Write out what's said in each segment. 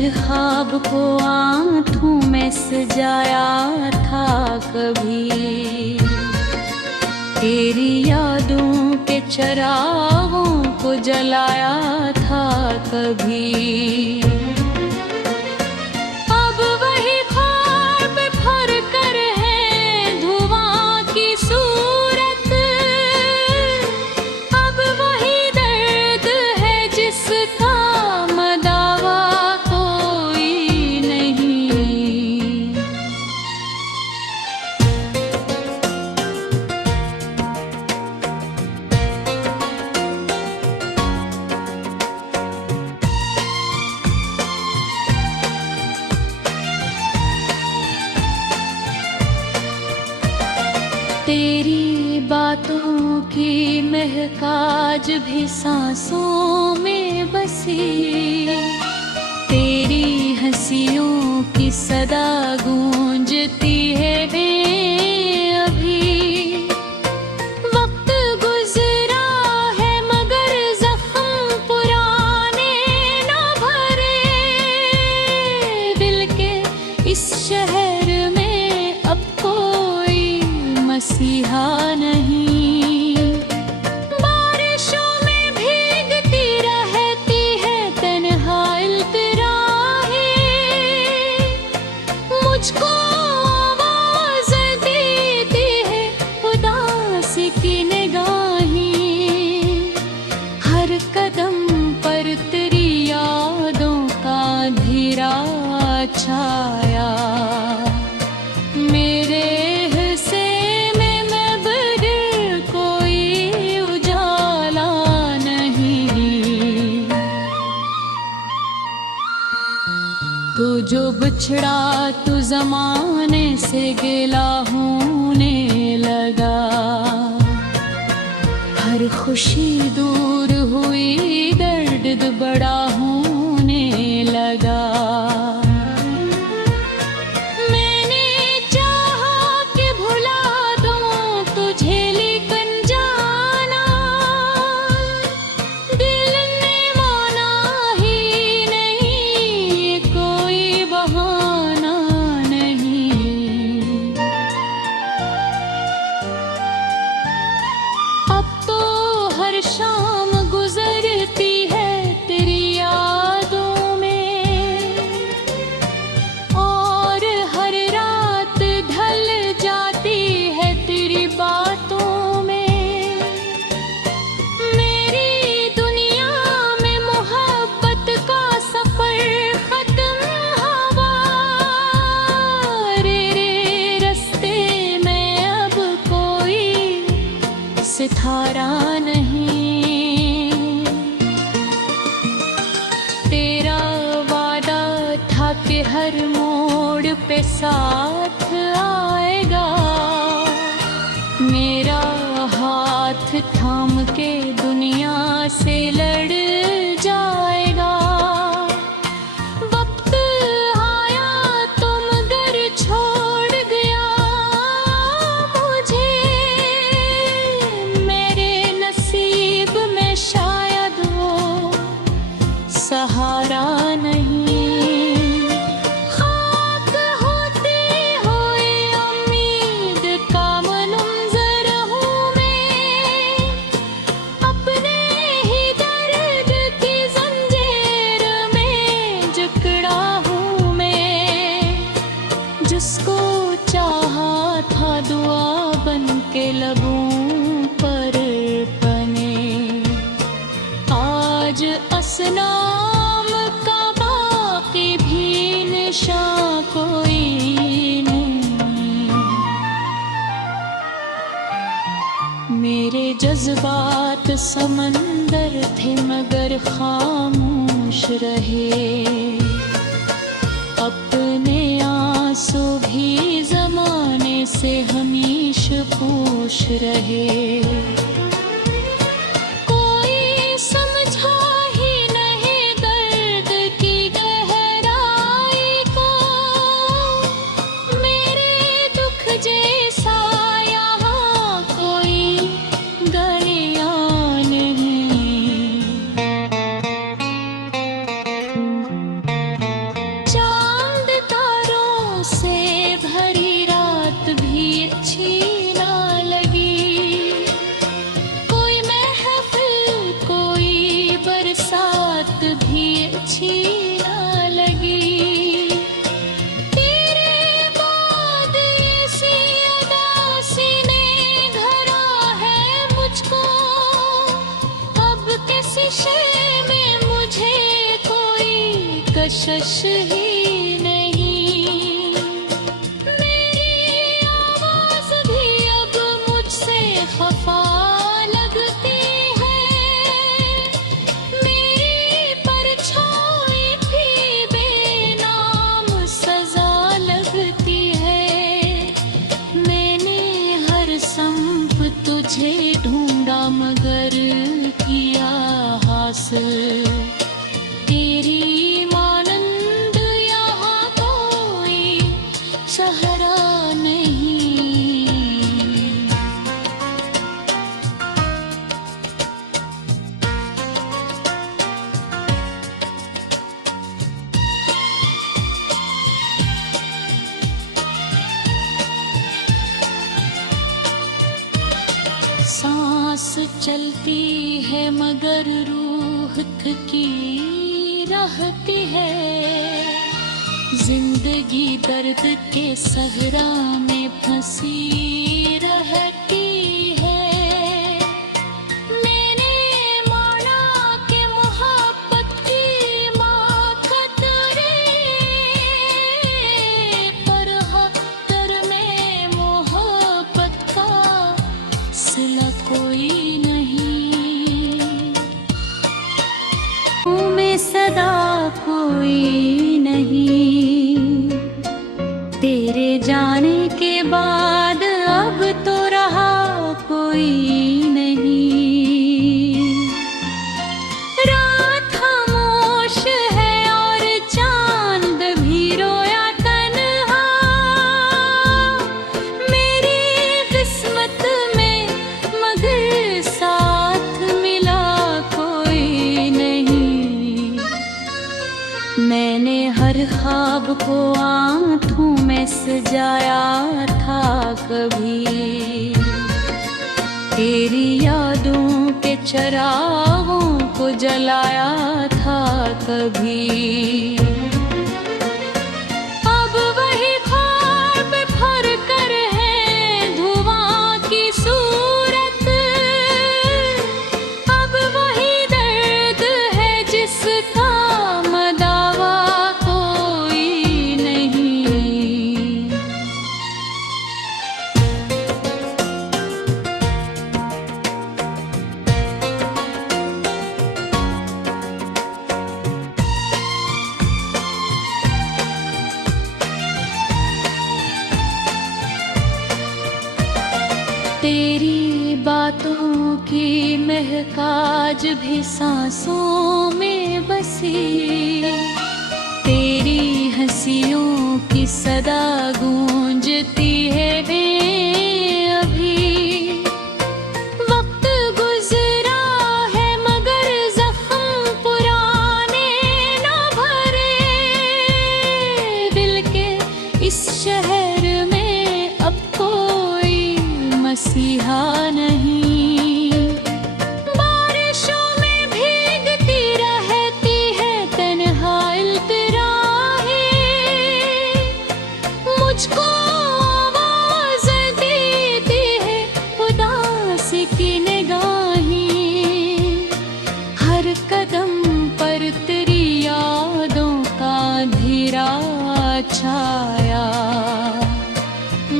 हर ख्वाब को आंखों में सजाया था कभी, तेरी यादों के चरागों को जलाया था कभी। अब वही ख्वाब भर कर है धुआं की सूरत, अब वही दर्द है जिसका मदावा कोई नहीं। तेरी बातों की महक आज भी सांसों में बसी, तेरी हंसियों की सदा गूंजती है अभी। वक्त गुजरा है मगर जख्म पुराने न भरे, दिल के इस शहर में अब कोई मसीहा नहीं। बारिशों में भीगती रहती है तन्हा इल्तिराही, मुझको आवाज देती है उदासी की निगाहें। हर कदम पर तेरी यादों का अंधेरा छाया, मेरे हिस्से में मैं बगैर कोई उजाला नहीं। तो जो बिछड़ा तू ज़माने से गिला होने लगा, हर खुशी दूर हुई दर्द बड़ा होने लगा। मैंने चाहा कि भुला दूं तुझे लेकिन जाना, दिल ने माना ही नहीं, कोई बहाना नहीं। अब तो हर शाम गुजरती है तेरी यादों में, और हर रात ढल जाती है तेरी बातों में। मेरी दुनिया में मोहब्बत का सफर खत्म हुआ, रे रास्ते में अब कोई सितारा नहीं। तेरा वादा था कि हर मोड़ पे साथ आएगा, मेरा हाथ थाम के दुनिया से लड़ जाएगा। वक्त आया तो मगर छोड़ गया मुझे, मेरे नसीब में शायद वो सहारा नहीं। खाक होते हुए उम्मीद का मुनज़र हूँ मैं, अपने ही दर्द की ज़ंजीर में जकड़ा हूँ मैं। जिसको चाहा था दुआ बन के लबों पर बने, आज असनाम का बाकी भी निशान कोई नहीं। मेरे जज्बात समंदर थे मगर खामोश रहे, अपने आंसू भी ज़माने से हमेशा पूछ रहे। कोई समझा ही नहीं दर्द की गहराई को, मेरे दुख जैसा यहाँ कोई गलियाँ नहीं। कशश ही नहीं। मेरी आवाज भी अब मुझसे खफा लगती है, मेरी परछाई भी बेनाम सजा लगती है। मैंने हर संप तुझे ढूंढा मगर किया हासिल तेरी मानंद यहाँ कोई सहारा नहीं। सांस चलती है मगर रूह थकी रहती है। जिंदगी दर्द के सहरा में फंसी रहती है। मैंने माना कि मोहब्बत की माखत रे, पर हतर में मोहब्बत का सिला कोई नहीं। में सदा कोई नहीं, तेरे जाने के बाद अब तो रहा कोई नहीं। रात खामोश है और चांद भी रोया तन्हा, मेरी किस्मत में मगर साथ मिला कोई नहीं। मैंने हर ख्वाब को आँखों में सजाया था कभी, तेरी यादों के चरागों को जलाया था कभी। अब वही ख्वाब भर कर है धुआं की सूरत, अब वही दर्द है जिसका मदावा कोई नहीं। तेरी बातों की महकाज भी सांसों में बसी, तेरी हंसियों की सदा गूंजती है अभी। वक्त गुजरा है मगर जख्म पुराने न भरे, दिल के इस शहर में अब कोई मसीहा नहीं। बारिशों में भीगती रहती है तन्हा इल्तिराही, मुझको आवाज देती है उदासी की निगाहें। हर कदम पर तेरी यादों का अंधेरा छाया,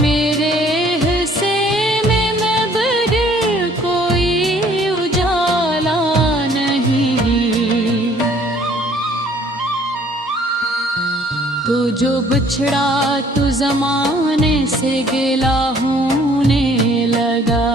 मेरे हिस्से में मैं बगैर कोई उजाला नहीं। तू जो बिछड़ा तू जमाने से गिला होने लगा,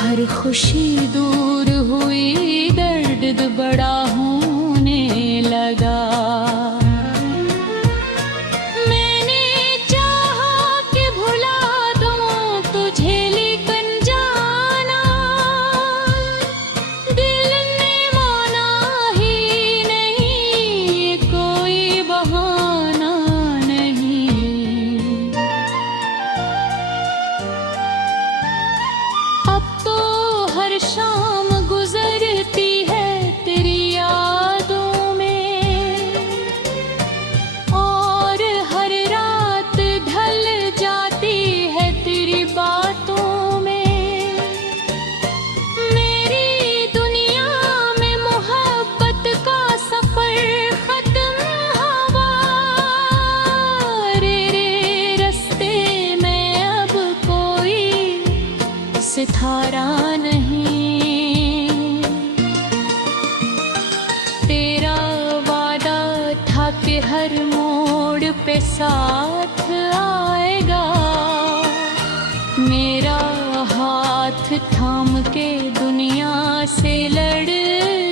हर खुशी दूर हुई दर्द बड़ा होने लगा। मैंने चाहा कि भुला दूं तुझे लेकिन जाना, दिल ने माना ही नहीं, कोई बहाना नहीं। अब तो हर शाम गुजरती है तेरी याद हर मोड़ पे साथ आएगा। मेरा हाथ थाम के दुनिया से लड़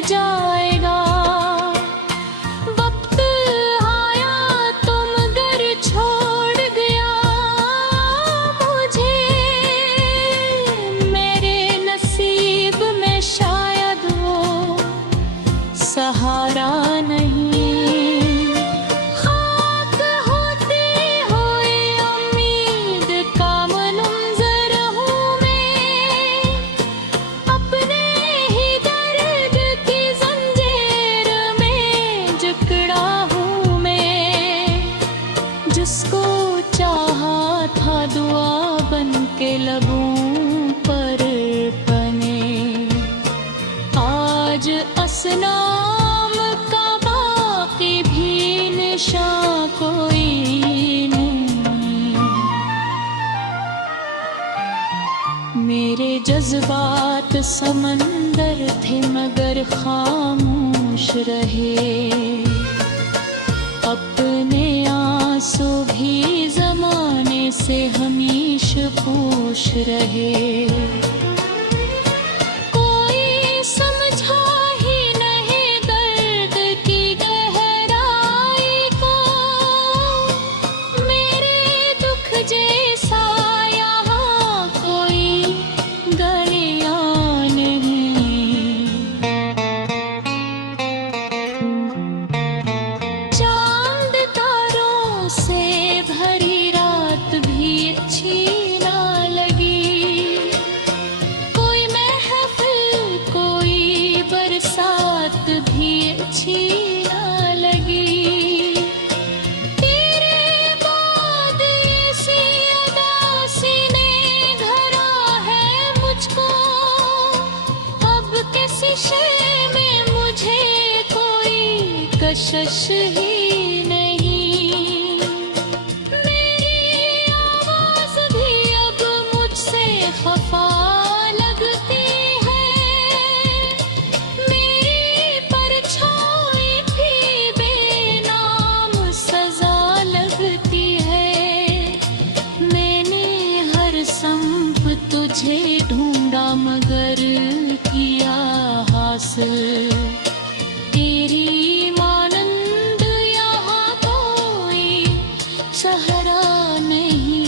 जाएगा। वक्त आया तो मगर छोड़ गया मुझे। मेरे नसीब में शायद वो सहारा नहीं। खाक होती हुई उम्मीद का मुनज़र हूँ मैं। अपने ही दर्द की ज़ंजीर में जकड़ा हूँ मैं। जिसको चाहा था दुआ बन के लबों पर बने, आज असनाम का बाकी भी निशान कोई नहीं। मेरे जज्बात समंदर थे मगर खामोश रहे। अपने आंसू भी ज़माने से हमेशा पूछ रहे। कोई समझा ही नहीं दर्द की गहराई को। मेरे दुख जैसा यहाँ कोई गलियाँ नहीं। चांद तारों से भरी रात भी अच्छी ना लगी। कोई महफिल कोई बरसात भी अच्छी ना लगी। तेरे बाद ऐसी उदासी ने घरा है मुझको। अब किसी शय में मुझे कोई कशिश ही नहीं। मेरी आवाज़ भी अब मुझसे खफा लगती है। मेरी परछाई भी बेनाम सजा लगती है। मैंने हर संप तुझे ढूंढा मगर किया हासिल तेरी मानंद यहाँ कोई सहारा नहीं।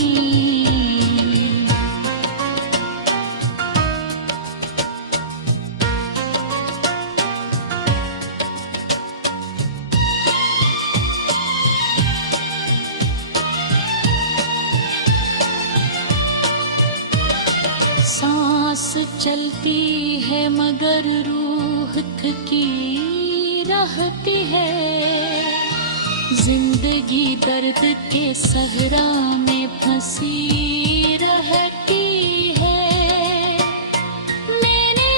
सांस चलती है मगर रूह थकी रहती है। जिंदगी दर्द के सहरा में फंसी रहती है। मैंने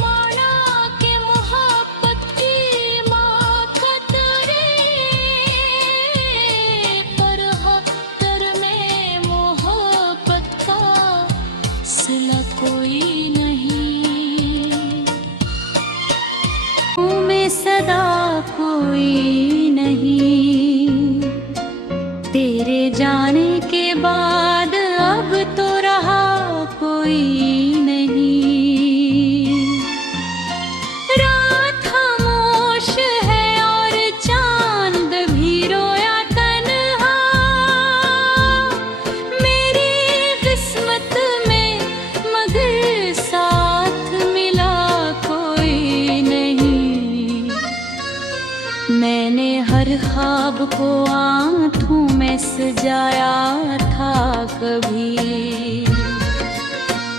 माना कि मोहब्बत की माँ खतरे, पर खतर में मोहब्बत का सिला कोई नहीं। में सदा कोई नहीं। तेरे जाने के बाद अब तो रहा कोई नहीं। रात खामोश है और चांद भी रोया तन्हा। मेरी किस्मत में मगर साथ मिला कोई नहीं। मैंने हर ख्वाब को आँखों में सजाया था कभी।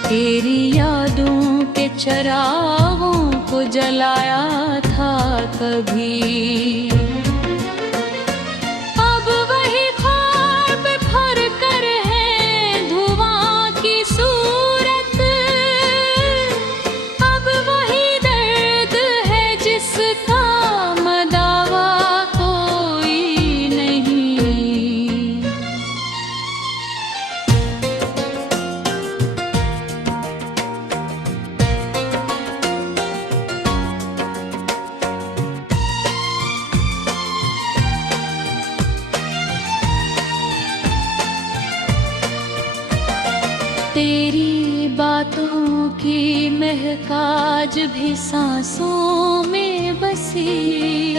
तेरी यादों के चरागों को जलाया था कभी। अब वही ख्वाब भर कर है धुआं की सूरत। अब वही दर्द है जिसका मदावा कोई नहीं। महक आज भी सांसों में बसी,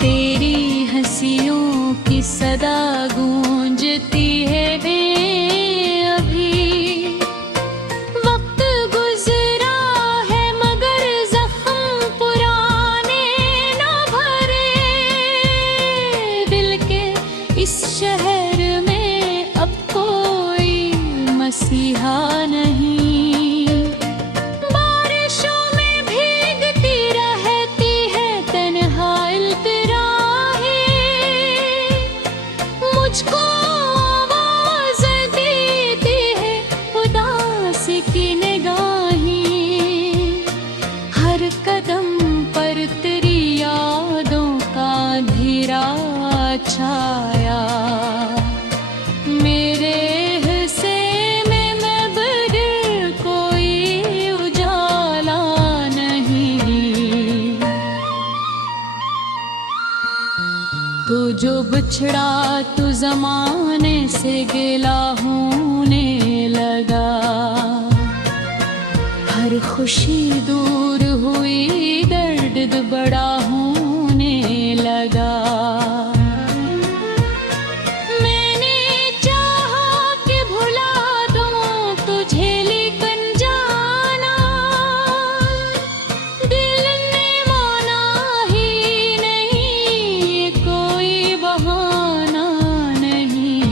तेरी हंसियों की सदा गूंजती है अभी। वक्त गुजरा है मगर जख्म पुराने न भरे, दिल के इस शहर में अब कोई मसीहा नहीं। बारिशों में भीगती रहती है तन्हा इल्तिराही, मुझको आवाज देती है उदास की निगाहें। हर कदम पर तेरी यादों का अंधेरा छाया, मेरे हिस्से में मैं बदल कोई उजाला नहीं। तो जो बिछड़ा तू जमाने से गिला होने लगा, हर खुशी दूर हुई दर्द बड़ा होने लगा। मैंने चाहा कि भुला दूं तुझे लेकिन जाना, दिल ने माना ही नहीं, कोई बहाना नहीं।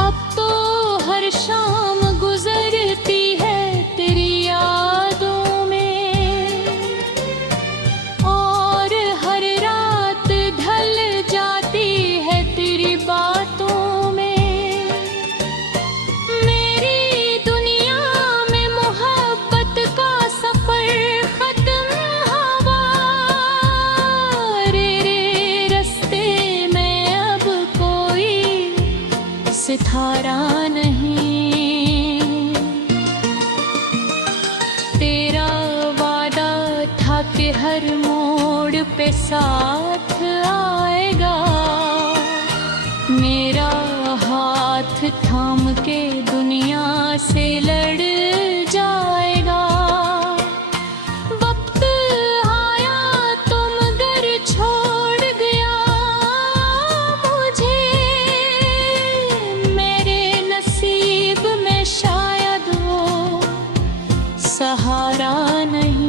अब तो हर शाम गुजरती है तेरी यादों में, और हर रात ढल जाती है तेरी बातों में। मेरी दुनिया में मोहब्बत का सफर खत्म हुआ, रे रास्ते में अब कोई सितारा नहीं। तेरा वादा था कि हर मोड़ पे साथ आएगा, मेरा हाथ थाम के दुनिया से लड़ जाएगा। वक्त आया तो मगर छोड़ गया मुझे, मेरे नसीब में शायद वो सहारा नहीं।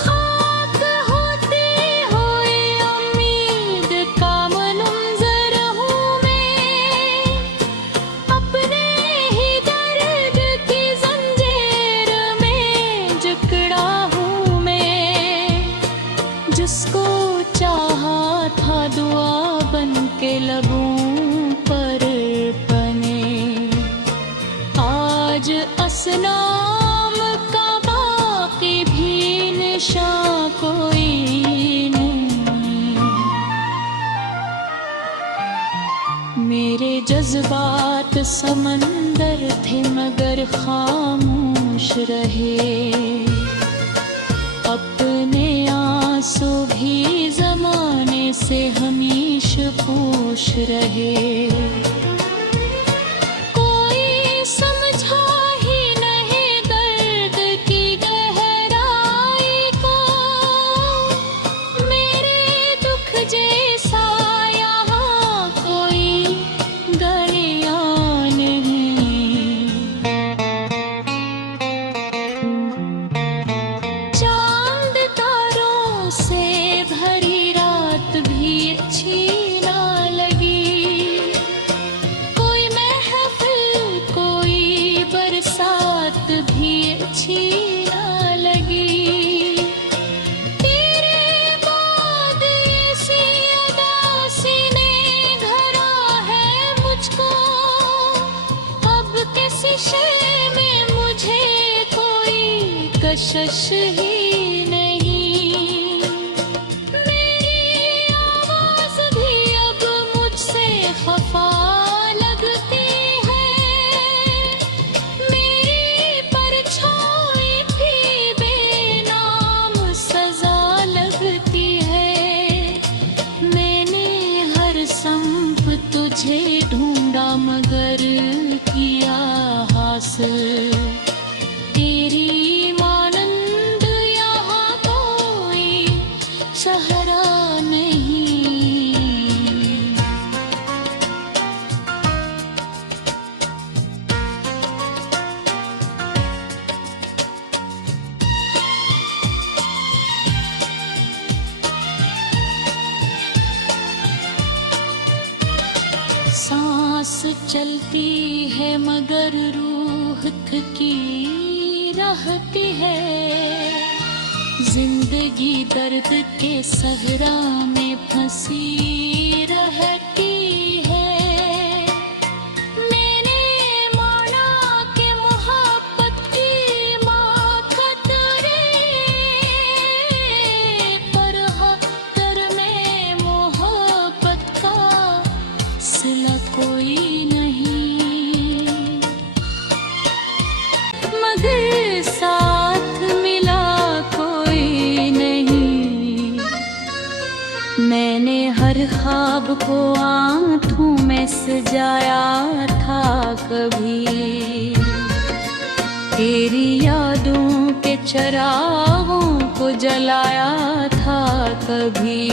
खाक होती हुई उम्मीद का मुनज़र हूँ मैं, अपने ही दर्द की जंजीर में जकड़ा हूँ मैं। जिसको चाहा था दुआ बन के लबों पर बने, आज असनाम का बाकी भी निशान कोई नहीं। मेरे जज्बात समंदर थे मगर खामोश रहे, अपने आंसू भी जमाने से हमेशा पूछ रहे। कोई समझा ही नहीं दर्द की गहराई को, मेरे दुख जैसा यहाँ कोई गलियां नहीं। चांद तारों से भरी रात भी अच्छी ना लगी, कोई महफिल कोई बरसात भी अच्छी ना लगी। तेरे बाद ऐसी उदासी ने घरा है मुझको, अब किसी शय में मुझे कोई कशिश ही नहीं। मेरी आवाज भी अब मुझसे खफा लगती है, मेरी परछाई भी बेनाम सजा लगती है। मैंने हर संप तुझे ढूंढा मगर तेरी मानंद यहाँ कोई सहारा नहीं। सांस चलती है मगर रूह थकी रहती है। जिंदगी दर्द के सहरा में फंसी रहती है। मैंने माना कि मोहब्बत की माँ खतरे, पर खतर में मोहब्बत का सिला कोई नहीं। मगर साथ मिला कोई नहीं। मैंने हर ख्वाब को आंखों में सजाया था कभी। तेरी यादों के चरागों को जलाया था कभी।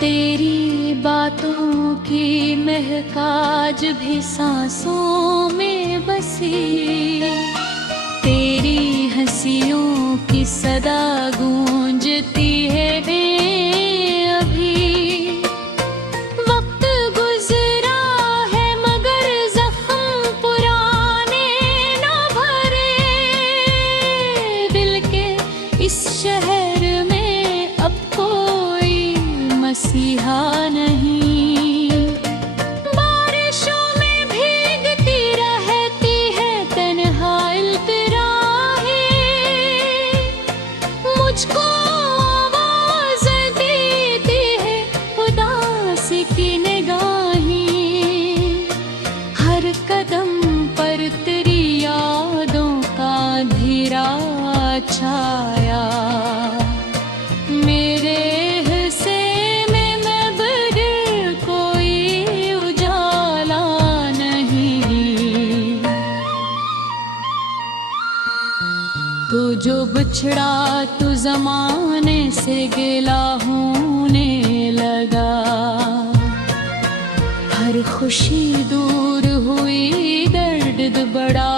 तेरी बातों की महक आज भी सांसों में बसी। तेरी हंसियों की सदा गूंजती है अभी। वक्त गुजरा है मगर जख्म पुराने न भरे। दिल के इस शहर में अब कोई मसीहा नहीं। बारिशों में भीगती रहती है तन्हा इल्तिराही। मुझको आवाज़ देती है उदासी की निगाहें। हर कदम पर तेरी यादों का अंधेरा छाया। मेरे तू जो बिछड़ा तू ज़माने से गिला होने लगा। हर खुशी दूर हुई, दर्द बड़ा